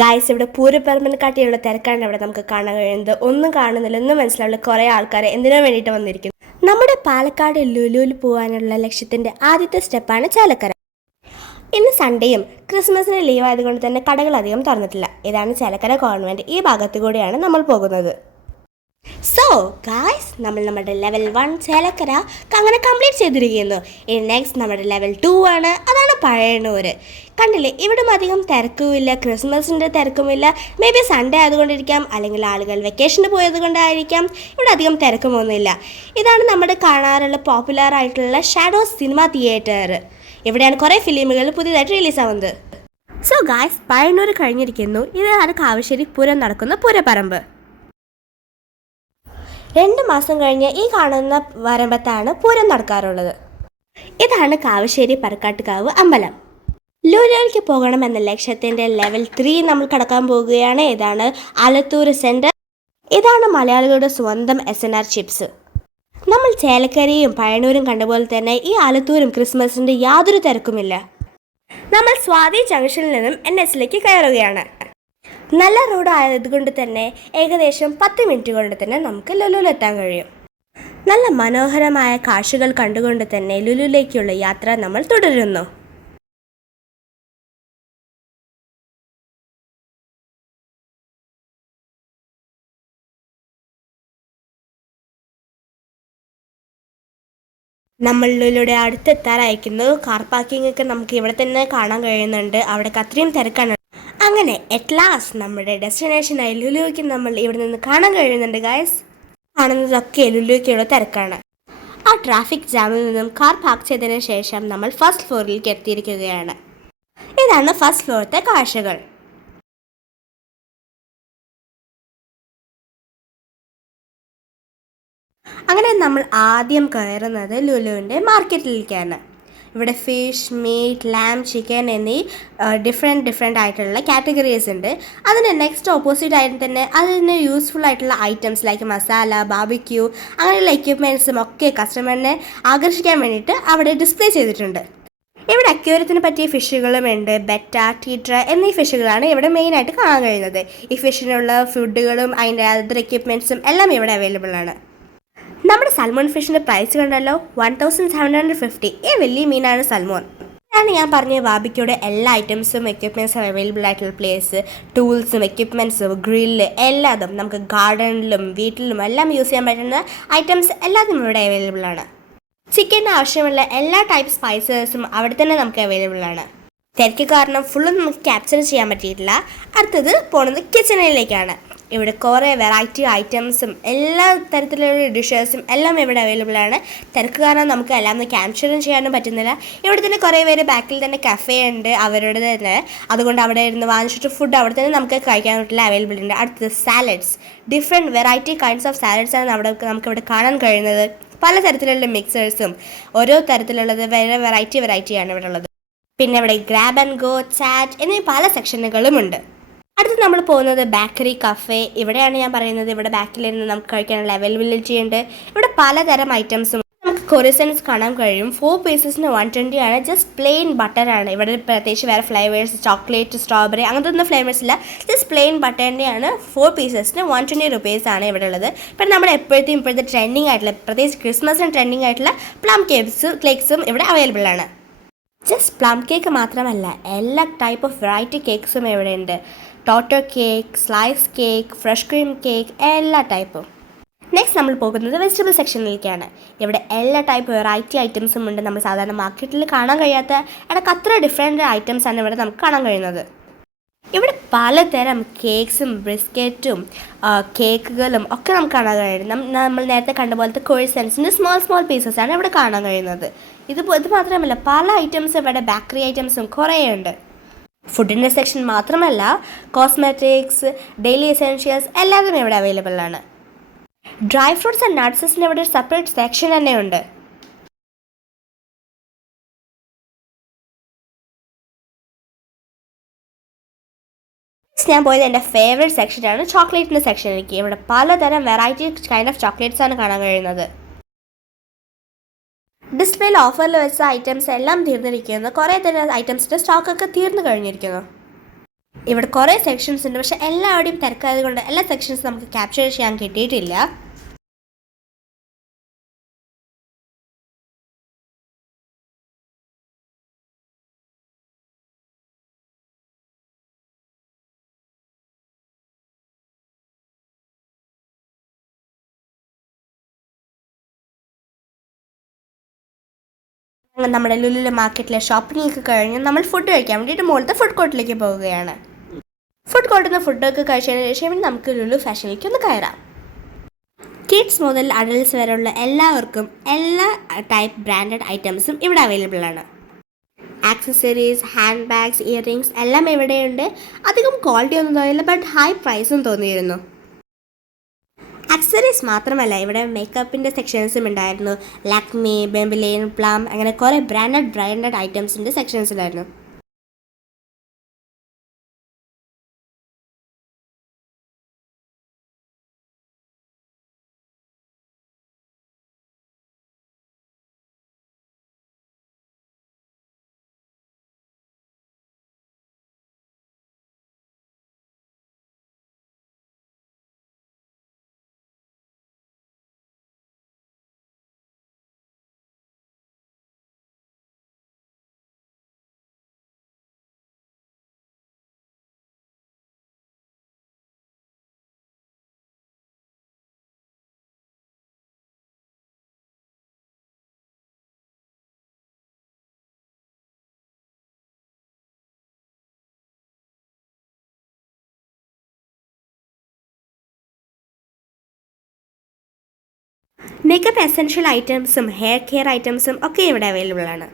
Guys ഇവിടെ പൂരപ്പറമ്പിനെ കാട്ടിയുള്ള തിരക്കാണ് ഇവിടെ നമുക്ക് കാണാൻ കഴിയുന്നത്. ഒന്നും കാണുന്നില്ല, ഒന്നും മനസ്സിലാവില്ല. കുറേ ആൾക്കാർ എന്തിനോ വേണ്ടിയിട്ട് വന്നിരിക്കുന്നു. നമ്മുടെ പാലക്കാട് ലുലുവിൽ പോകാനുള്ള ലക്ഷ്യത്തിന്റെ ആദ്യത്തെ സ്റ്റെപ്പാണ് ചേലക്കര. ഇന്ന് സൺഡേയും ക്രിസ്മസിന് ലീവ് ആയതുകൊണ്ട് തന്നെ കടകൾ അധികം തുറന്നിട്ടില്ല. ഇതാണ് ചേലക്കര കോൺവെന്റ്. ഈ ഭാഗത്തു കൂടിയാണ് നമ്മൾ പോകുന്നത്. സോ ഗായ്സ്, നമ്മൾ നമ്മുടെ ലെവൽ 1 ചേലക്കര അങ്ങനെ കംപ്ലീറ്റ് ചെയ്തിരിക്കുന്നു. ഇനി നെക്സ്റ്റ് നമ്മുടെ ലെവൽ 2 ആണ്, അതാണ് പഴയന്നൂര്. കണ്ടില്ലേ, ഇവിടെ അധികം തിരക്കുമില്ല, ക്രിസ്മസിൻ്റെ തിരക്കുമില്ല. മേ ബി സൺഡേ ആയതുകൊണ്ടിരിക്കാം, അല്ലെങ്കിൽ ആളുകൾ വെക്കേഷന് പോയത് കൊണ്ടായിരിക്കാം. ഇവിടെ അധികം തിരക്കുമൊന്നുമില്ല. ഇതാണ് നമ്മുടെ കാണാറുള്ള പോപ്പുലർ ആയിട്ടുള്ള ഷാഡോ സിനിമ തിയേറ്റർ. ഇവിടെയാണ് കുറേ ഫിലിമുകൾ പുതിയതായിട്ട് റിലീസാവുന്നത്. സോ ഗായ്സ്, പഴയന്നൂർ കഴിഞ്ഞിരിക്കുന്നു. ഇതാണ് കാവശ്ശേരി പൂരം നടക്കുന്ന പൂരപ്പറമ്പ്. 2 മാസം കഴിഞ്ഞ് ഈ കാണുന്ന വരമ്പത്താണ് പൂരം നടക്കാറുള്ളത്. ഇതാണ് കാവശ്ശേരി പറക്കാട്ടുകാവ് അമ്പലം. ലുലുവിലേക്ക് പോകണമെന്ന ലക്ഷ്യത്തിൻ്റെ ലെവൽ 3 നമ്മൾ കടക്കാൻ പോകുകയാണ്. ഇതാണ് ആലത്തൂർ സെൻറ്റർ. ഇതാണ് മലയാളികളുടെ സ്വന്തം SNR ചിപ്സ്. നമ്മൾ ചേലക്കരയും പഴയന്നൂരും കണ്ടപോലെ തന്നെ ഈ ആലത്തൂരും ക്രിസ്മസിൻ്റെ യാതൊരു തിരക്കുമില്ല. നമ്മൾ സ്വാതി ജംഗ്ഷനിൽ നിന്നും NH കയറുകയാണ്. നല്ല റോഡ് ആയതുകൊണ്ട് തന്നെ ഏകദേശം 10 മിനിറ്റ് കൊണ്ട് തന്നെ നമുക്ക് ലുലുവിലെത്താൻ കഴിയും. നല്ല മനോഹരമായ കാഴ്ചകൾ കണ്ടുകൊണ്ട് തന്നെ ലുലുവിലേക്കുള്ള യാത്ര നമ്മൾ തുടരുന്നു. നമ്മൾ ലുലുയുടെ അടുത്തെത്താറായിരിക്കുന്നു. കാർ പാർക്കിംഗ് ഒക്കെ നമുക്ക് ഇവിടെ തന്നെ കാണാൻ കഴിയുന്നുണ്ട്. അവിടെ അത്രയും തിരക്കാണ്. അങ്ങനെ അറ്റ് ലാസ്റ്റ് നമ്മുടെ ഡെസ്റ്റിനേഷനായി ലുലുവിലേക്ക് നമ്മൾ ഇവിടെ നിന്ന് കാണാൻ കഴിയുന്നുണ്ട്. ഗൈസ്, കാണുന്നതൊക്കെ ലുലുവിലേക്കുള്ള തിരക്കാണ്. ആ ട്രാഫിക് ജാമിൽ നിന്നും കാർ പാർക്ക് ചെയ്തതിന് ശേഷം നമ്മൾ ഫസ്റ്റ് ഫ്ലോറിലേക്ക് എത്തിയിരിക്കുകയാണ്. ഇതാണ് ഫസ്റ്റ് ഫ്ലോറത്തെ കാഴ്ചകൾ. അങ്ങനെ നമ്മൾ ആദ്യം കയറുന്നത് ലുലുവിൻ്റെ മാർക്കറ്റിലേക്കാണ്. ഇവിടെ ഫിഷ്, മീറ്റ്, ലാം, ചിക്കൻ എന്നീ ഡിഫറെൻ്റ് ആയിട്ടുള്ള കാറ്റഗറീസ് ഉണ്ട്. അതിന് നെക്സ്റ്റ് ഓപ്പോസിറ്റ് ആയിട്ട് തന്നെ അതിന് യൂസ്ഫുൾ ആയിട്ടുള്ള ഐറ്റംസ് ലൈക്ക് മസാല, ബാർബിക്യൂ അങ്ങനെയുള്ള എക്യുപ്മെൻറ്റ്സും ഒക്കെ കസ്റ്റമറിനെ ആകർഷിക്കാൻ വേണ്ടിയിട്ട് അവിടെ ഡിസ്പ്ലേ ചെയ്തിട്ടുണ്ട്. ഇവിടെ അക്വേറിയത്തിന് പറ്റിയ ഫിഷുകളും ഉണ്ട്. ബെറ്റ, ടീട്ര എന്നീ ഫിഷുകളാണ് ഇവിടെ മെയിനായിട്ട് കാണാൻ കഴിയുന്നത്. ഈ ഫിഷിനുള്ള ഫുഡുകളും അതിൻ്റെ അതർ എക്യുപ്മെൻറ്റ്സും എല്ലാം ഇവിടെ അവൈലബിൾ ആണ്. നമ്മുടെ സൽമോൺ ഫിഷിൻ്റെ പ്രൈസ് കണ്ടല്ലോ, 1750. ഈ വലിയ മീനാണ് സൽമോൺ. ഇതാണ് ഞാൻ പറഞ്ഞ ബാർബിക്യൂടെ എല്ലാ ഐറ്റംസും എക്യുപ്മെൻറ്റ്സും അവൈലബിൾ ആയിട്ടുള്ള പ്ലേസ്. ടൂൾസും എക്യുപ്മെൻറ്റ്സും ഗ്രില്ല് എല്ലാതും നമുക്ക് ഗാർഡനിലും വീട്ടിലും എല്ലാം യൂസ് ചെയ്യാൻ പറ്റുന്ന ഐറ്റംസ് എല്ലാതും ഇവിടെ അവൈലബിൾ ആണ്. ചിക്കന് ആവശ്യമുള്ള എല്ലാ ടൈപ്പ് സ്പൈസസും അവിടെ തന്നെ നമുക്ക് അവൈലബിൾ ആണ്. തിരക്ക് കാരണം ഫുള്ളും നമുക്ക് ക്യാപ്ചർ ചെയ്യാൻ പറ്റിയിട്ടില്ല. അടുത്തത് പോകുന്നത് കിച്ചണിലേക്കാണ്. ഇവിടെ കുറേ വെറൈറ്റി ഐറ്റംസും എല്ലാ തരത്തിലുള്ള ഡിഷസും എല്ലാം ഇവിടെ അവൈലബിൾ ആണ്. തിരക്ക് കാരണം നമുക്ക് എല്ലാം ഒന്ന് ക്യാപ്ചറും ചെയ്യാനും പറ്റുന്നില്ല. ഇവിടെ തന്നെ കുറേ പേര് ബാക്കിൽ തന്നെ കഫേ ഉണ്ട് അവരുടെ തന്നെ. അതുകൊണ്ട് അവിടെ ഇരുന്ന് വാങ്ങിച്ചിട്ട് ഫുഡ് അവിടെ തന്നെ നമുക്ക് കഴിക്കാനായിട്ടുള്ള അവൈലബിൾ ഉണ്ട്. അടുത്തത് salads, different variety kinds of സാലഡ്സാണ് നമുക്കിവിടെ കാണാൻ കഴിയുന്നത്. പല തരത്തിലുള്ള മിക്സേഴ്സും ഓരോ തരത്തിലുള്ളത് വെറൈറ്റിയാണ് ഇവിടെ ഉള്ളത്. പിന്നെ ഇവിടെ ഗ്രാബ് ആൻഡ് ഗോ, ചാറ്റ് എന്നീ പല സെക്ഷനുകളും ഉണ്ട്. അടുത്ത് നമ്മൾ പോകുന്നത് ബേക്കറി കഫേ. ഇവിടെയാണ് ഞാൻ പറയുന്നത്, ഇവിടെ ബാക്കിൽ നിന്ന് നമുക്ക് കഴിക്കാനുള്ള അവൈലബിലിറ്റി ഉണ്ട്. ഇവിടെ പലതരം ഐറ്റംസും നമുക്ക് കൊറിസൻസ് കാണാൻ കഴിയും. 4 പീസസിന് 120 ആണ്. ജസ്റ്റ് പ്ലെയിൻ ബട്ടറാണ്. ഇവിടെ പ്രത്യേകിച്ച് വേറെ ഫ്ലേവേഴ്സ്, ചോക്ലേറ്റ്, സ്ട്രോബെറി അങ്ങനത്തെ ഒന്നും ഫ്ലേവേഴ്സ് ഇല്ല. ജസ്റ്റ് പ്ലെയിൻ ബട്ടറിൻ്റെയാണ്. 4 പീസസിന് 120 rupees ഇവിടെ ഉള്ളത്. പിന്നെ നമ്മുടെ ഇപ്പോഴത്തെ ട്രെൻഡിങ് ആയിട്ടുള്ള, പ്രത്യേകിച്ച് ക്രിസ്മസിന് ട്രെൻഡിങ് ആയിട്ടുള്ള പ്ലം കേക്ക്സും ഇവിടെ അവൈലബിൾ ആണ്. ജസ്റ്റ് പ്ലം കേക്ക് മാത്രമല്ല, എല്ലാ ടൈപ്പ് ഓഫ് വെറൈറ്റി കേക്ക്സും ഇവിടെ ഉണ്ട്. ടോട്ടോ cake, slice cake, fresh cream cake എല്ലാ ടൈപ്പും. നെക്സ്റ്റ് നമ്മൾ പോകുന്നത് വെജിറ്റബിൾ സെക്ഷനിലേക്കാണ്. ഇവിടെ എല്ലാ ടൈപ്പ് വെറൈറ്റി ഐറ്റംസും ഉണ്ട്. നമ്മൾ സാധാരണ മാർക്കറ്റിൽ കാണാൻ കഴിയാത്ത ഇടയ്ക്ക് അത്ര ഡിഫറെൻറ്റ് ഐറ്റംസാണ് ഇവിടെ നമുക്ക് കാണാൻ കഴിയുന്നത്. ഇവിടെ പലതരം കേക്ക്സും ബിസ്ക്കറ്റും കേക്കുകളും ഒക്കെ നമുക്ക് കാണാൻ കഴിയും. നമ്മൾ നേരത്തെ കണ്ട പോലത്തെ കോഴ്സൻസിൻ്റെ സ്മോൾ പീസസാണ് ഇവിടെ കാണാൻ കഴിയുന്നത്. ഇത് മാത്രമല്ല, പല ഐറ്റംസും ഇവിടെ ബേക്കറി ഐറ്റംസും കുറേ ഉണ്ട്. ഫുഡിൻ്റെ സെക്ഷൻ മാത്രമല്ല, കോസ്മെറ്റിക്സ്, ഡെയിലി എസെൻഷ്യൽസ് എല്ലാതും ഇവിടെ അവൈലബിൾ ആണ്. ഡ്രൈ ഫ്രൂട്ട്സ് ആൻഡ് നട്ട്സസിന് ഇവിടെ ഒരു സെപ്പറേറ്റ് സെക്ഷൻ തന്നെ ഉണ്ട്. ഞാൻ പോയത് എൻ്റെ ഫേവറേറ്റ് സെക്ഷനാണ്, ചോക്ലേറ്റിൻ്റെ സെക്ഷനിലേക്ക്. ഇവിടെ പലതരം വെറൈറ്റി കൈൻഡ് ഓഫ് ചോക്ലേറ്റ്സ് ആണ് കാണാൻ കഴിയുന്നത്. ഡിസ്പ്ലേയിൽ ഓഫറിൽ വെച്ച ഐറ്റംസ് എല്ലാം തീർന്നിരിക്കുന്നു. കുറേ തരം ഐറ്റംസിൻ്റെ സ്റ്റോക്കൊക്കെ തീർന്നു കഴിഞ്ഞിരിക്കുന്നു. ഇവിടെ കുറേ സെക്ഷൻസ് ഉണ്ട്, പക്ഷേ എല്ലാവരുടെയും തിരക്കായത് കൊണ്ട് എല്ലാ സെക്ഷൻസും നമുക്ക് ക്യാപ്ചർ ചെയ്യാൻ കിട്ടിയിട്ടില്ല. നമ്മുടെ ലുലു മാർക്കറ്റിലെ ഷോപ്പിംഗ് ഒക്കെ കഴിഞ്ഞ് നമ്മൾ ഫുഡ് കഴിക്കാൻ വേണ്ടിയിട്ട് മുകളിലത്തെ ഫുഡ് കോർട്ടിലേക്ക് പോവുകയാണ്. ഫുഡ് കോർട്ടിൽ നിന്ന് ഫുഡൊക്കെ കഴിച്ചതിന് ശേഷം നമുക്ക് ലുലു ഫാഷനിലേക്ക് ഒന്ന് കയറാം. കിഡ്സ് മുതൽ അഡൽട്ട്സ് വരെയുള്ള എല്ലാവർക്കും എല്ലാ ടൈപ്പ് ബ്രാൻഡഡ് ഐറ്റംസും ഇവിടെ അവൈലബിൾ ആണ്. ആക്സസറീസ്, ഹാൻഡ് ബാഗ്സ്, ഇയറിങ്സ് എല്ലാം ഇവിടെയുണ്ട്. അധികം ക്വാളിറ്റി ഒന്നും തോന്നിയില്ല, ബട്ട് ഹൈ പ്രൈസും തോന്നിയിരുന്നു. ആക്സസറീസ് മാത്രമല്ല, ഇവിടെ മേക്കപ്പിൻ്റെ സെക്ഷൻസും ഉണ്ടായിരുന്നു. ലാക്മി, ബെംബിലെയിൻ, പ്ലം അങ്ങനെ കുറേ ബ്രാൻഡഡ് ഐറ്റംസിൻ്റെ സെക്ഷൻസ് ഉണ്ടായിരുന്നു. മേക്കപ്പ് എസെൻഷ്യൽ ഐറ്റംസും ഹെയർ കെയർ ഐറ്റംസും ഒക്കെ ഇവിടെ അവൈലബിൾ ആണ്.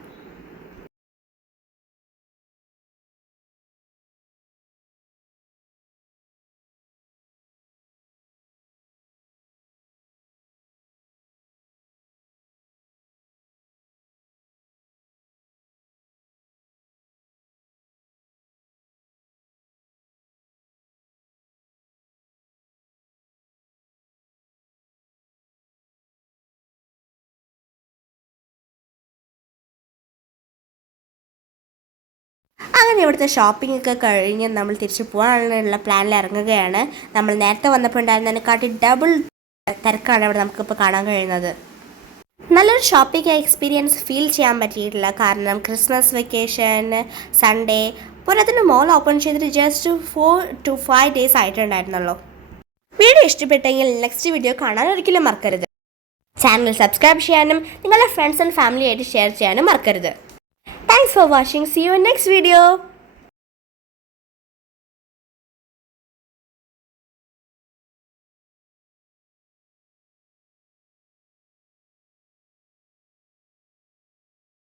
അങ്ങനെ ഇവിടുത്തെ ഷോപ്പിംഗ് ഒക്കെ കഴിഞ്ഞ് നമ്മൾ തിരിച്ചു പോകാനുള്ള പ്ലാനിൽ ഇറങ്ങുകയാണ്. നമ്മൾ നേരത്തെ വന്നപ്പോൾ ഉണ്ടായിരുന്നതിനെക്കാട്ടി ഡബിൾ തിരക്കാണ് ഇവിടെ നമുക്കിപ്പോൾ കാണാൻ കഴിയുന്നത്. നല്ലൊരു ഷോപ്പിംഗ് എക്സ്പീരിയൻസ് ഫീൽ ചെയ്യാൻ പറ്റിയിട്ടില്ല. കാരണം ക്രിസ്മസ് വെക്കേഷൻ, സൺഡേ, പോരാത്തിന് മോൾ ഓപ്പൺ ചെയ്തിട്ട് ജസ്റ്റ് 4 to 5 days ആയിട്ടുണ്ടായിരുന്നുള്ളൂ. വീഡിയോ ഇഷ്ടപ്പെട്ടെങ്കിൽ നെക്സ്റ്റ് വീഡിയോ കാണാൻ ഒരിക്കലും മറക്കരുത്. ചാനൽ സബ്സ്ക്രൈബ് ചെയ്യാനും നിങ്ങളുടെ ഫ്രണ്ട്സ് ആൻഡ് ഫാമിലി ആയിട്ട് ഷെയർ ചെയ്യാനും മറക്കരുത്. Thanks for watching. See you in next video.